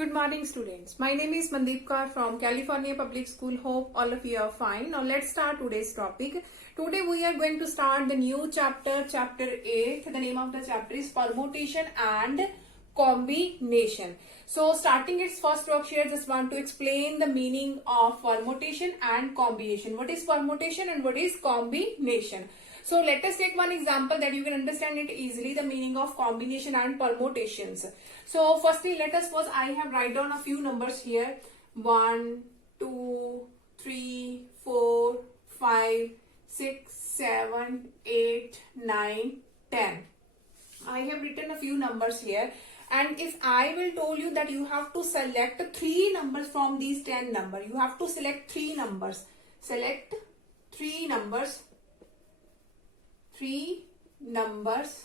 Good morning, students. My name is Mandeep Kaur from California Public School. Hope all of you are fine. Now let's start today's topic. Today we are going to start the new chapter, chapter 8. The name of the chapter is permutation and combination. So starting its first worksheet, I just want to explain the meaning of permutation and combination. What is permutation and what is combination? So let us take one example that you can understand it easily, the meaning of combination and permutations. So firstly, let us suppose I have write down a few numbers here. 1, 2, 3, 4, 5, 6, 7, 8, 9, 10. I have written a few numbers here. And if I will tell you that you have to select 3 numbers from these 10 numbers, you have to select 3 numbers. Select 3 numbers. 3 numbers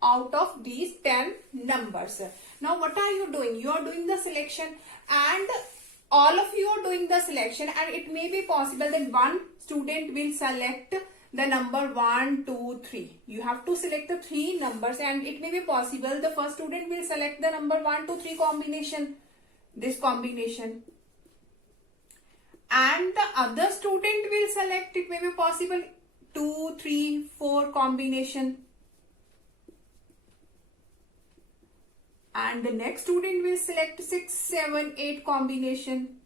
out of these 10 numbers. Now what are you doing? You are doing the selection, and all of you are doing the selection, and it may be possible that one student will select the number 1, 2, 3. You have to select the 3 numbers, and it may be possible the first student will select the number 1, 2, 3 combination, this combination, and the other student will select, it may be possible, 2, 3, 4 combination, and the next student will select 6, 7, 8 combination,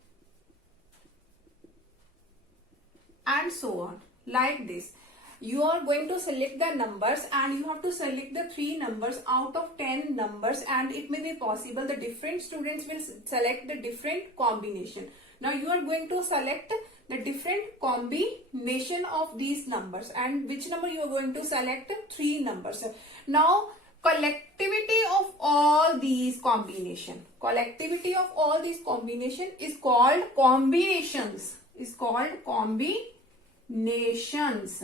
and so on, like this. You are going to select the numbers, and you have to select the 3 numbers out of 10 numbers, and it may be possible the different students will select the different combination. Now you are going to select the different combination of these numbers, and which number you are going to select? 3 numbers. Now collectivity of all these combination, collectivity of all these combination is called combinations, is called combinations.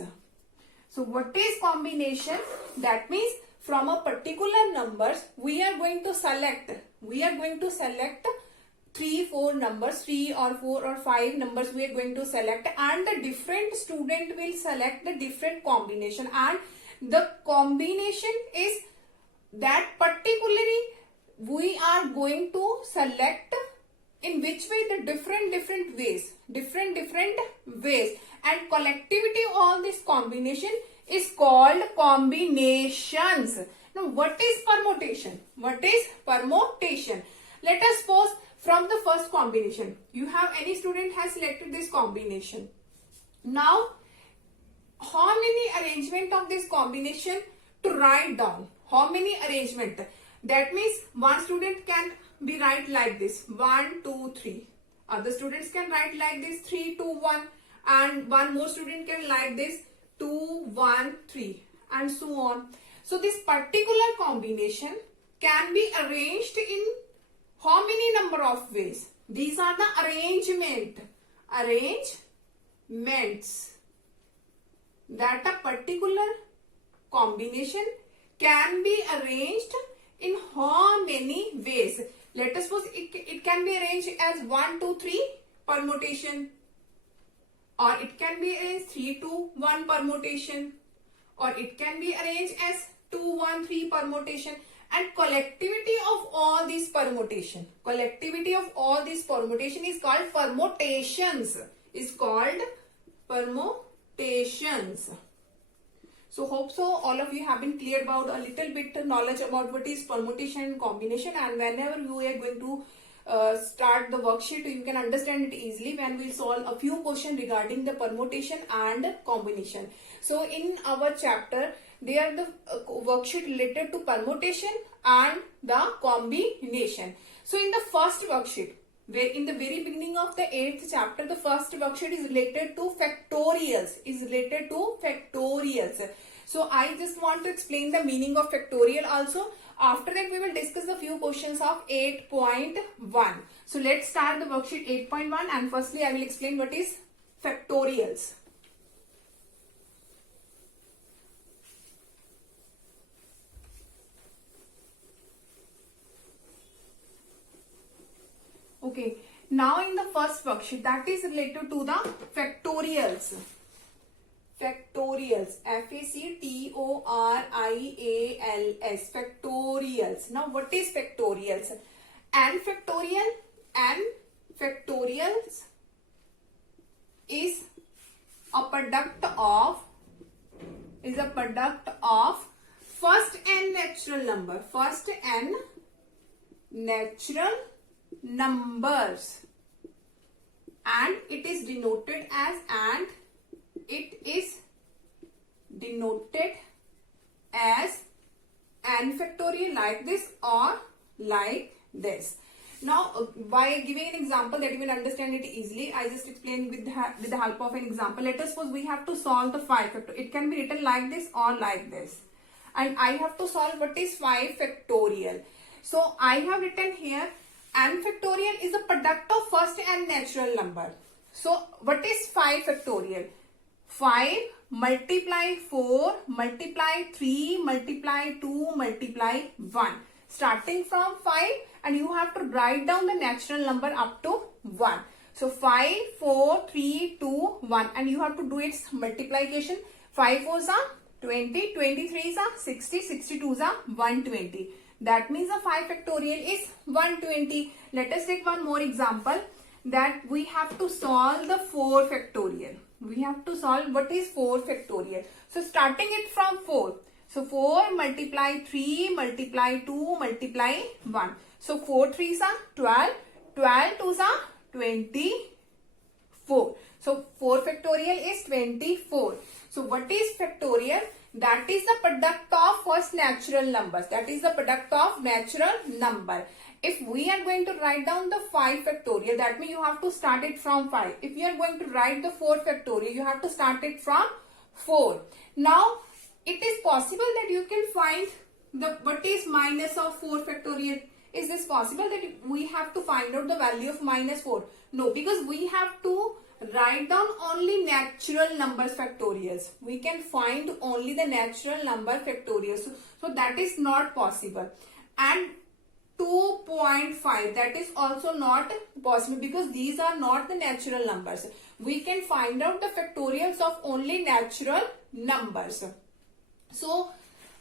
So what is combination? That means from a particular numbers we are going to select 3, 4 numbers, 3 or 4 or 5 numbers we are going to select, and the different student will select the different combination, and the combination is that particularly we are going to select in which way, the different ways, and collectivity of all this combination is called combinations. Now what is permutation? What is permutation? Let us suppose from the first combination, you have any student has selected this combination. Now, how many arrangement of this combination to write down? How many arrangement? That means one student can be write like this, 1, 2, 3. Other students can write like this, 3, 2, 1. And one more student can like this, 2, 1, 3. And so on. So this particular combination can be arranged in how many number of ways? These are the arrangements that a particular combination can be arranged in how many ways? Let us suppose it can be arranged as 1, 2, 3 permutation, or it can be arranged 3, 2, 1 permutation, or it can be arranged as 2, 1, 3 permutation. And collectivity of all these permutation, is called permutations, So hope so all of you have been clear about a little bit knowledge about what is permutation and combination, and whenever you are going to start the worksheet, you can understand it easily when we solve a few questions regarding the permutation and combination. So in our chapter, they are the worksheet related to permutation and the combination. So in the first worksheet, where in the very beginning of the 8th chapter, the first worksheet is related to factorials, So I just want to explain the meaning of factorial also. After that, we will discuss a few questions of 8.1. So let's start the worksheet 8.1, and firstly I will explain what is factorials. Okay, now in the first worksheet, that is related to the factorials. Factorials. Factorials. Factorials. Now what is factorials? n factorials is a product of first n natural numbers, and it is denoted as n factorial, like this or like this. Now, by giving an example that you will understand it easily, I just explain with the help of an example. Let us suppose we have to solve the 5 factorial. It can be written like this or like this. And I have to solve what is 5 factorial. So, I have written here n factorial is a product of first n natural number. So, what is 5 factorial? 5 multiply 4 multiply 3 multiply 2 multiply 1. Starting from 5, and you have to write down the natural number up to 1. So 5, 4, 3, 2, 1, and you have to do its multiplication. 5 4s are 20, 23s are 60, 62s are 120. That means the 5 factorial is 120. Let us take one more example, that we have to solve the 4 factorial. We have to solve what is 4 factorial. So starting it from 4. So 4 multiply 3 multiply 2 multiply 1. So 4 3s are 12, 12 2s are 24. So 4 factorial is 24. So what is factorial? That is the product of first natural numbers. That is the product of natural number. If we are going to write down the 5 factorial, that means you have to start it from 5. If you are going to write the 4 factorial, you have to start it from 4. Now, it is possible that you can find the what is minus of 4 factorial. Is this possible that we have to find out the value of minus 4? No, because we have to write down only natural numbers factorials. We can find only the natural number factorials. So that is not possible. And 2.5, that is also not possible because these are not the natural numbers. We can find out the factorials of only natural numbers. So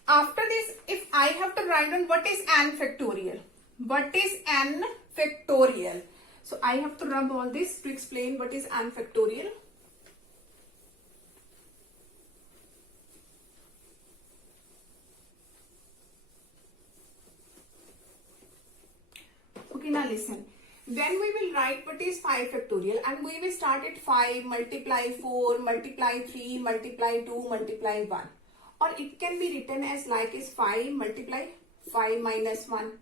after this, if I have to write down what is n factorial. What is n factorial? So I have to rub all this to explain what is n factorial. Okay, now listen. Then we will write what is 5 factorial, and we will start at 5 multiply 4 multiply 3 multiply 2 multiply 1. Or it can be written as like is 5 multiply 5 minus 1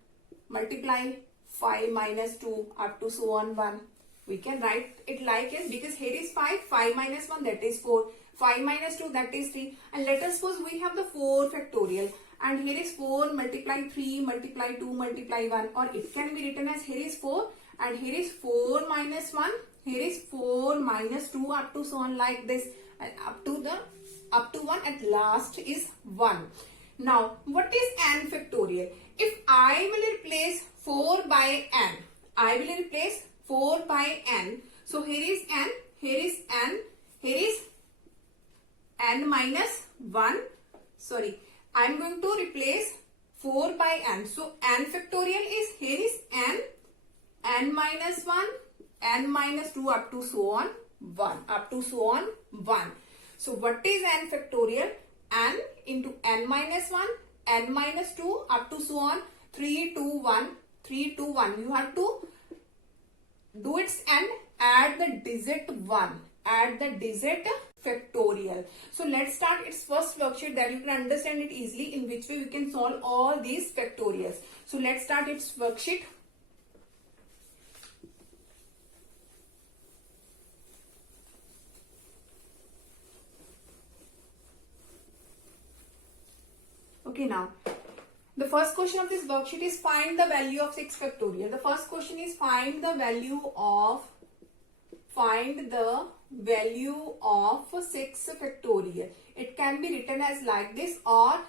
multiply 5 minus 2 up to so on 1. We can write it like as, because here is 5, 5 minus 1 that is 4, 5 minus 2 that is 3. And let us suppose we have the 4 factorial, and here is 4 multiply 3 multiply 2 multiply 1. Or it can be written as here is 4 and here is 4 minus 1, here is 4 minus 2 up to so on like this, and up to 1 at last is 1. Now, what is n factorial? If I will replace 4 by n, I will replace 4 by n. So here is n, here is n, here is n minus 1. Sorry, I am going to replace 4 by n. So n factorial is, here is n, n minus 1, n minus 2 up to so on 1, up to so on 1. So what is n factorial? N into n minus 1, n minus 2 up to so on 3, 2, 1, 3, 2, 1. You have to do its n, add the digit 1, add the digit factorial. So let's start its first worksheet that you can understand it easily, in which way we can solve all these factorials. So let's start its worksheet. Okay, now the first question of this worksheet is find the value of 6 factorial. The first question is find the value of 6 factorial. It can be written as like this or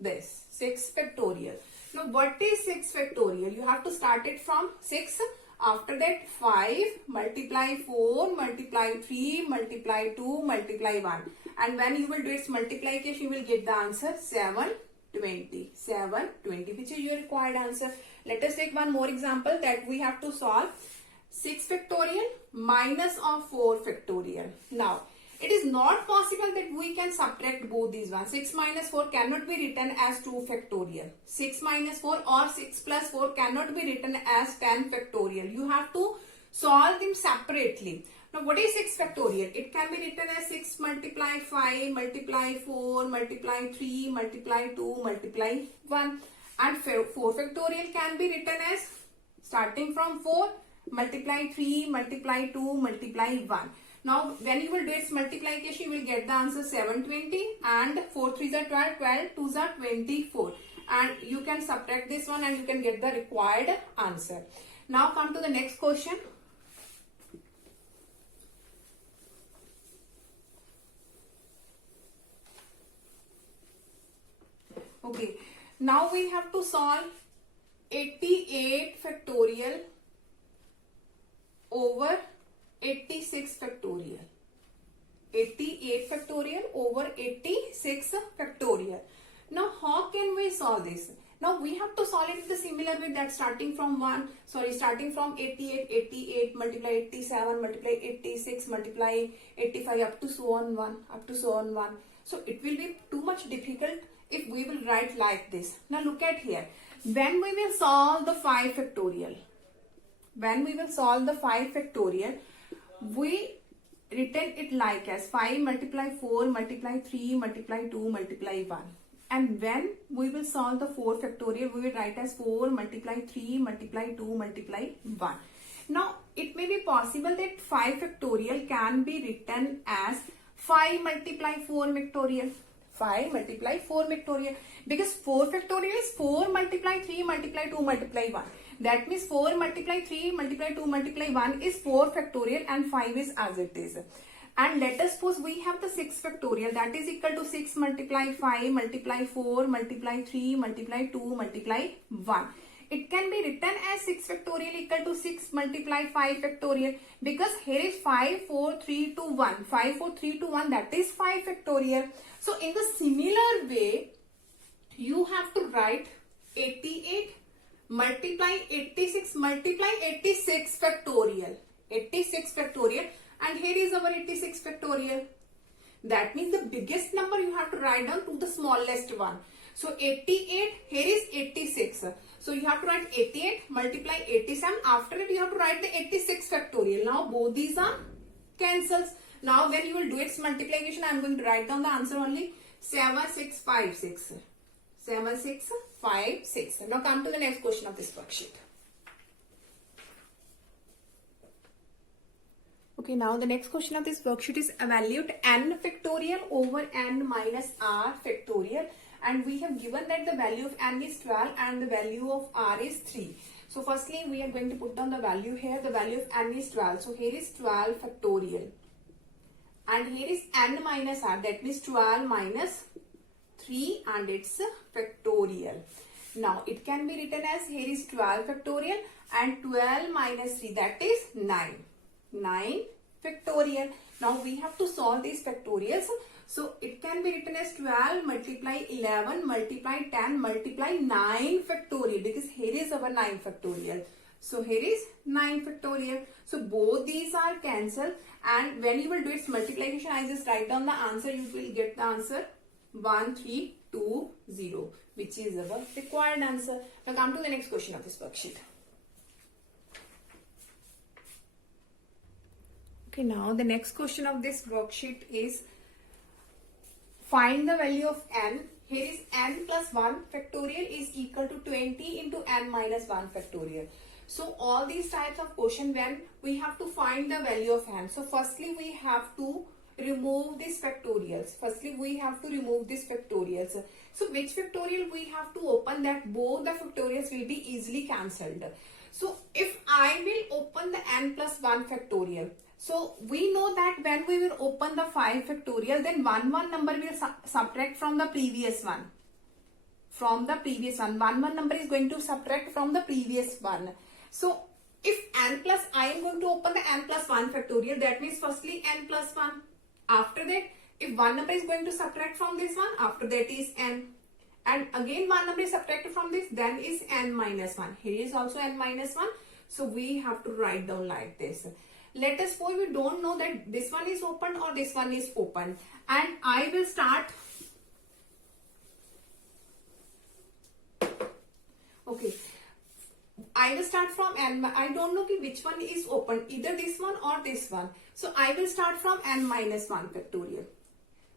this, 6 factorial. Now what is 6 factorial? You have to start it from 6. After that 5 multiply 4 multiply 3 multiply 2 multiply 1. And when you will do its multiplication, you will get the answer 7 20. 7, 20, which is your required answer. Let us take one more example that we have to solve. 6 factorial minus of 4 factorial. Now, it is not possible that we can subtract both these ones. 6 minus 4 cannot be written as 2 factorial. 6 minus 4 or 6 plus 4 cannot be written as 10 factorial. You have to solve them separately. Now, what is 6 factorial? It can be written as 6 multiply 5, multiply 4, multiply 3, multiply 2, multiply 1. And 4 factorial can be written as starting from 4, multiply 3, multiply 2, multiply 1. Now, when you will do its multiplication, you will get the answer 720 and 4 3s are 12, 12 2s are 24. And you can subtract this one and you can get the required answer. Now, come to the next question. Okay, now we have to solve 88 factorial over 86 factorial. 88 factorial over 86 factorial. Now, how can we solve this? Now, we have to solve it the similar way that starting from 88 multiply 87 multiply 86 multiply 85 up to so on 1 up to so on 1. So, it will be too much difficult if we will write like this. Now, look at here. When we will solve the 5 factorial, we written it like as 5 multiply 4 multiply 3 multiply 2 multiply 1. And when we will solve the 4 factorial, we will write as 4 multiply 3 multiply 2 multiply 1. Now, it may be possible that 5 factorial can be written as 5 multiply 4 factorial. 5 multiply 4 factorial, because 4 factorial is 4 multiply 3 multiply 2 multiply 1. That means 4 multiply 3 multiply 2 multiply 1 is 4 factorial and 5 is as it is. And let us suppose we have the 6 factorial, that is equal to 6 multiply 5 multiply 4 multiply 3 multiply 2 multiply 1. It can be written as 6 factorial equal to 6 multiply 5 factorial, because here is 5, 4, 3, 2, 1. 5, 4, 3, 2, 1, that is 5 factorial. So, in the similar way, you have to write 88 multiply 86 multiply 86 factorial. 86 factorial, and here is our 86 factorial. That means the biggest number you have to write down to the smallest one. So 88, here is 86. So you have to write 88 multiply 87. After it, you have to write the 86 factorial. Now both these are cancels. Now when you will do its multiplication, I am going to write down the answer only 7656. 7656. Now come to the next question of this worksheet. Okay, now the next question of this worksheet is evaluate n factorial over n minus r factorial. And we have given that the value of n is 12 and the value of r is 3. So firstly, we are going to put down the value here. The value of n is 12. So here is 12 factorial. And here is n minus r. That means 12 minus 3 and it's factorial. Now it can be written as here is 12 factorial and 12 minus 3, that is 9. 9 factorial. Now we have to solve these factorials. So it can be written as 12 multiply 11 multiply 10 multiply 9 factorial, because here is our 9 factorial. So here is 9 factorial. So both these are cancelled, and when you will do its multiplication, I just write down the answer. You will get the answer 1320, which is our required answer. Now come to the next question of this worksheet. Okay, now the next question of this worksheet is find the value of n. Here is n plus 1 factorial is equal to 20 into n minus 1 factorial. So all these types of question when we have to find the value of n. So firstly we have to remove these factorials. So which factorial we have to open, that both the factorials will be easily cancelled. So if I will open the n plus 1 factorial, so we know that when we will open the 5 factorial, then one number will subtract from the previous one. One number is going to subtract from the previous one. So if n plus, I am going to open the n plus 1 factorial, that means firstly n plus 1. After that, if one number is going to subtract from this one, after that is n. and again one number is subtracted from this, then is n minus 1. Here is also n minus 1. So we have to write down like this. Let us suppose we don't know that this one is open or this one is open, and I will start. Okay, I will start from n. I don't know which one is open, either this one or this one. So I will start from n minus 1 factorial.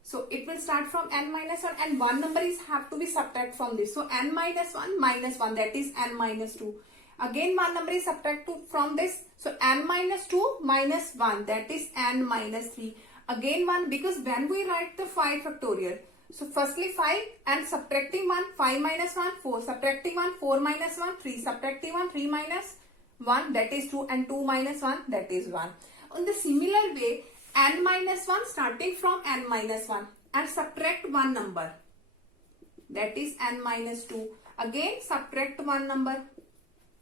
So it will start from n minus 1, and one number is have to be subtract from this. So n minus 1 minus 1, that is n minus 2. Again one number is subtract from this. So n minus 2 minus 1, that is n minus 3. Again 1, because when we write the 5 factorial, so firstly 5 and subtracting 1, 5 minus 1, 4, subtracting 1, 4 minus 1, 3, subtracting 1, 3 minus 1, that is 2, and 2 minus 1, that is 1. In the similar way, n minus 1 starting from n minus 1 and subtract one number, that is n minus 2. Again subtract one number,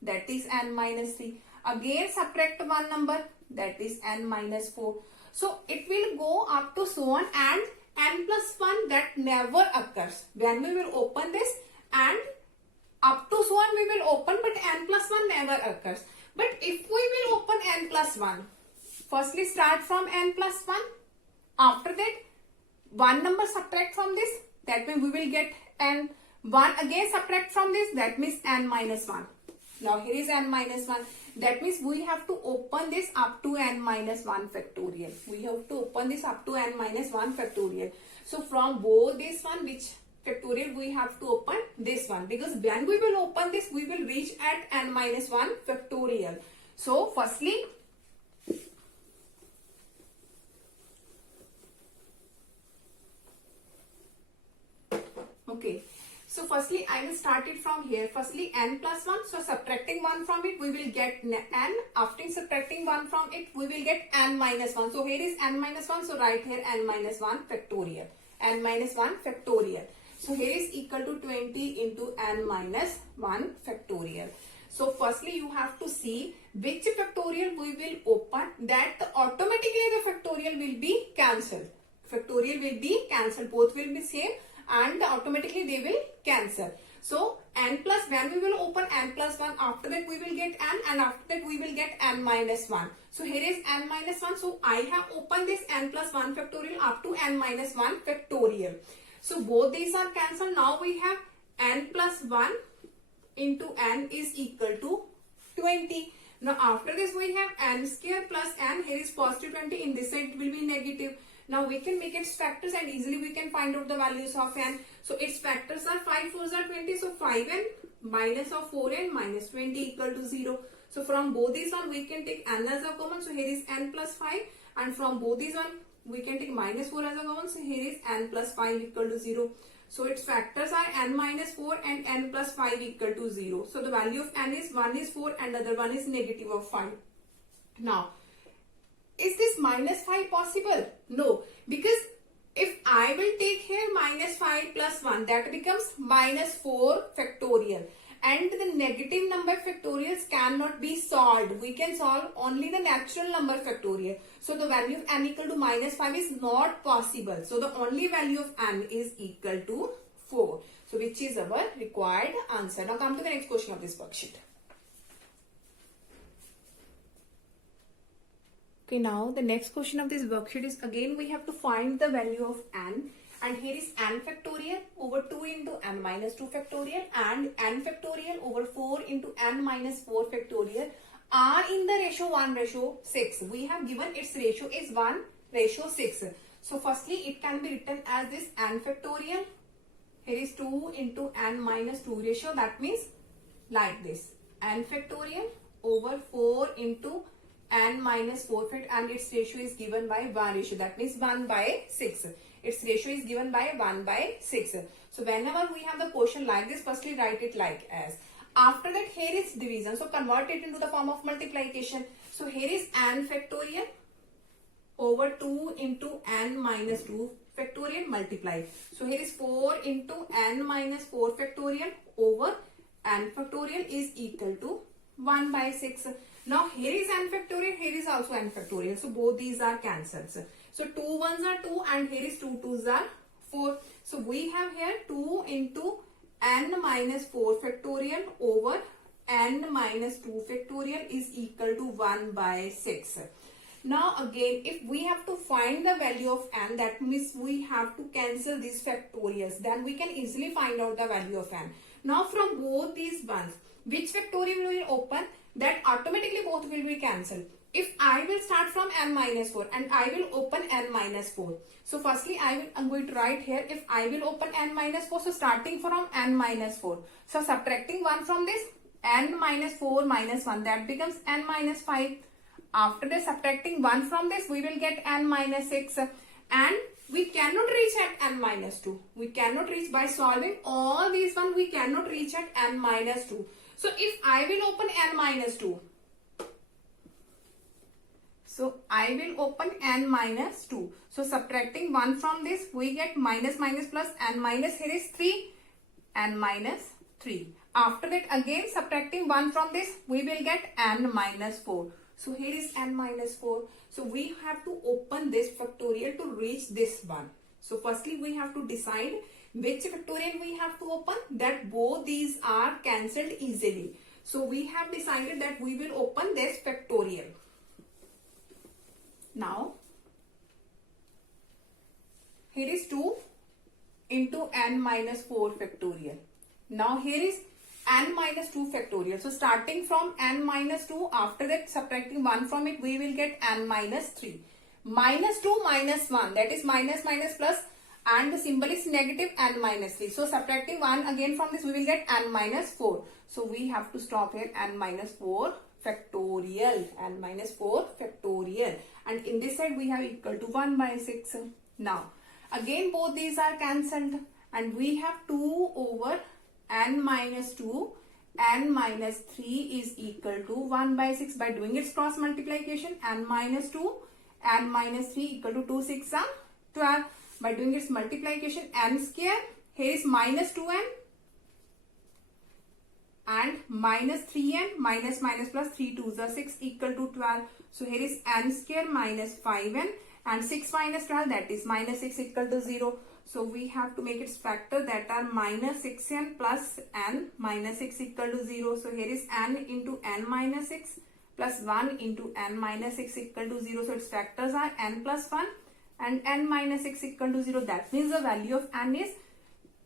that is n minus 3. Again subtract one number, that is n minus 4. So it will go up to so on, and n plus 1, that never occurs. When we will open this, and up to so on we will open, but n plus 1 never occurs. But if we will open n plus 1, firstly start from n plus 1. After that, one number subtract from this, that means we will get n. 1 again subtract from this, that means n minus 1. Now here is n minus 1. That means we have to open this up to n minus 1 factorial. We have to open this up to n minus 1 factorial. So from both this one, which factorial we have to open? This one. Because when we will open this, we will reach at n minus 1 factorial. So firstly, okay. So firstly, I will start it from here. Firstly, n plus 1. So subtracting 1 from it, we will get n. After subtracting 1 from it, we will get n minus 1. So here is n minus 1. So write here n minus 1 factorial. N minus 1 factorial. So here is equal to 20 into n minus 1 factorial. So firstly, you have to see which factorial we will open, that automatically the factorial will be cancelled. Factorial will be cancelled. Both will be same, and automatically they will cancel. So n plus, when we will open n plus 1, after that we will get n, and after that we will get n minus 1. So here is n minus 1. So I have opened this n plus 1 factorial up to n minus 1 factorial. So both these are cancelled. Now we have n plus 1 into n is equal to 20. Now after this we have n square plus n. Here is positive 20. In this side it will be negative. Now we can make its factors, and easily we can find out the values of n. So its factors are 5 4s are 20. So 5n minus of 4n minus 20 equal to 0. So from both these one we can take n as a common. So here is n plus 5, and from both these one we can take minus 4 as a common. So here is n plus 5 equal to 0. So its factors are n minus 4 and n plus 5 equal to 0. So the value of n is, one is 4 and the other one is negative of 5. Now, is this minus 5 possible? No, because if I will take here minus 5 plus 1, that becomes minus 4 factorial. And the negative number factorials cannot be solved. We can solve only the natural number factorial. So the value of n equal to minus 5 is not possible. So the only value of n is equal to 4. So which is our required answer. Now come to the next question of this worksheet. Okay, now the next question of this worksheet is, again we have to find the value of n, and here is n factorial over 2 into n minus 2 factorial and n factorial over 4 into n minus 4 factorial are in the ratio 1:6. We have given its ratio is 1:6. So firstly it can be written as this n factorial. Here is 2 into n minus 2 ratio, that means like this, n factorial over 4 into n minus 4 factorial, and its ratio is given by 1 ratio, that means 1/6. Its ratio is given by 1/6. So whenever we have the question like this, firstly write it like as. After that here is division, so convert it into the form of multiplication. So here is n factorial over 2 into n minus 2 factorial multiply. So here is 4 into n minus 4 factorial over n factorial is equal to 1/6. Now here is n factorial, here is also n factorial. So both these are cancelled. So 2 1s are 2 and here is 2 2s are 4. So we have here 2 into n minus 4 factorial over n minus 2 factorial is equal to 1 by 6. Now again, if we have to find the value of n, that means we have to cancel these factorials. Then we can easily find out the value of n. Now from both these ones, which factorial will open? That automatically both will be cancelled. If I will start from n minus 4 and I will open n minus 4. So firstly I'm going to write here, if I will open n minus 4, so starting from n minus 4. So subtracting 1 from this, n minus 4 minus 1, that becomes n minus 5. After this, subtracting 1 from this, we will get n minus 6. And we cannot reach at n minus 2. We cannot reach by solving all these one. We cannot reach at n minus 2. So if I will open n minus 2. So I will open n minus 2. So subtracting 1 from this, we get minus minus plus n minus, here is 3, n minus 3. After that again subtracting 1 from this, we will get n minus 4. So here is n minus 4. So we have to open this factorial to reach this one. So firstly we have to decide which factorial we have to open, that both these are cancelled easily. So we have decided that we will open this factorial. Now here is 2 into n minus 4 factorial. Now here is n minus 2 factorial. So starting from n minus 2, after that subtracting 1 from it, we will get n minus 3. Minus 2 minus 1, that is minus minus plus, and the symbol is negative n minus 3. So subtracting 1 again from this, we will get n minus 4. So we have to stop here, n minus 4 factorial, n minus 4 factorial. And in this side we have equal to 1 by 6. Now again both these are cancelled and we have 2 over n minus 2, n minus 3 is equal to 1 by 6. By doing its cross multiplication, n minus 2, n minus 3 equal to 2 6 are 12. By doing its multiplication, n square, here is minus 2n and minus 3n, minus minus plus 3 2s are 6 equal to 12. So here is n square minus 5n and 6 minus 12, that is minus 6 equal to 0. So we have to make its factor, that are minus 6n plus n minus 6 equal to 0. So here is n into n minus 6 plus 1 into n minus 6 equal to 0. So its factors are n plus 1 and n minus 6 equal to 0. That means the value of n is,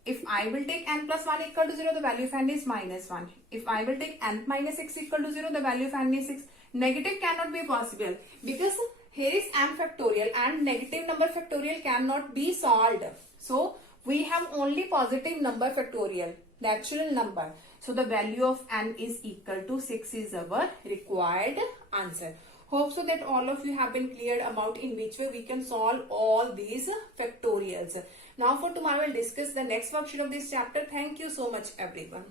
if I will take n plus 1 equal to 0, the value of n is minus 1. If I will take n minus 6 equal to 0, the value of n is 6. Negative cannot be possible because here is m factorial and negative number factorial cannot be solved. So we have only positive number factorial, natural number. So the value of n is equal to 6 is our required answer. Hope so that all of you have been cleared about in which way we can solve all these factorials. Now for tomorrow we'll discuss the next worksheet of this chapter. Thank you so much everyone.